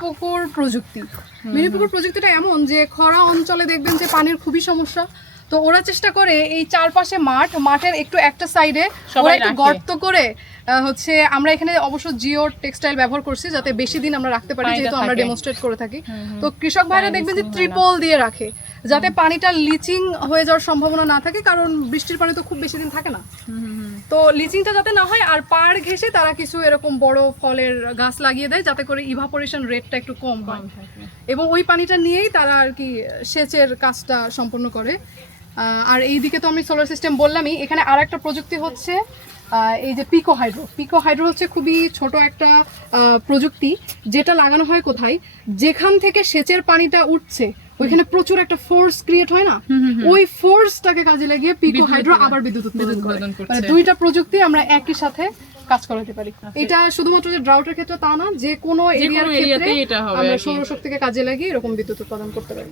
পুকুর প্রযুক্তি। মিনি পুকুর প্রযুক্তিটা এমন যে খরা অঞ্চলে দেখবেন যে পানির খুবই সমস্যা। তো ওরা চেষ্টা করে এই চারপাশে মাঠ মাঠের একটু একটা সাইডে সবাই ওরা একটু গর্ত করে হচ্ছে আমরা এখানে অবশ্য জিও টেক্সটাইল ব্যবহার করছি যাতে বেশি দিন আমরা রাখতে পারি যেহেতু আমরা ডেমোস্ট্রেট ডেমনস্ট্রেট করে থাকি। তো কৃষক ভাইরা দেখবেন যে। ত্রিপল দিয়ে রাখে। যাতে পানিটা লিচিং হয়ে যাওয়ার সম্ভাবনা না থাকে কারণ বৃষ্টির পানি তো খুব বেশি দিন থাকে না। তো লিচিংটা যাতে না হয় আর পাড় ঘেসে তারা কিছু এরকম বড় ফলের গাছ লাগিয়ে দেয় যাতে করে ইভাপোরেশন রেটটা একটু কম হয়। এবং ওই পানিটা নিয়েই তারা আর কি সেচের কাজটা সম্পন্ন করে। আর এই দিকে তো আমি সোলার সিস্টেম বললামই এখানে আর একটা প্রযুক্তি হচ্ছে এই যে পিকো হাইড্রো পিকো হাইড্রো হচ্ছে খুবই ছোট একটা প্রযুক্তি যেটা লাগানো হয় কোথায়? যেখান থেকে সেচের পানিটা উঠছে ওইখানে প্রচুর একটা ফোর্স ক্রিয়েট হয় না? ওই ফোর্সটাকে কাজে লাগিয়ে পিকো হাইড্রো আবার বিদ্যুৎ উৎপাদন করে। মানে দুইটা প্রযুক্তি আমরা একই সাথে কাজ করাতে পারি। এটা শুধুমাত্র যে ড্রাউটের ক্ষেত্রে তা না যে কোনো এরিয়ার ক্ষেত্রে এটা হবে আমরা সৌরশক্তিকে কাজে লাগিয়ে এরকম বিদ্যুৎ উৎপাদন করতে পারি।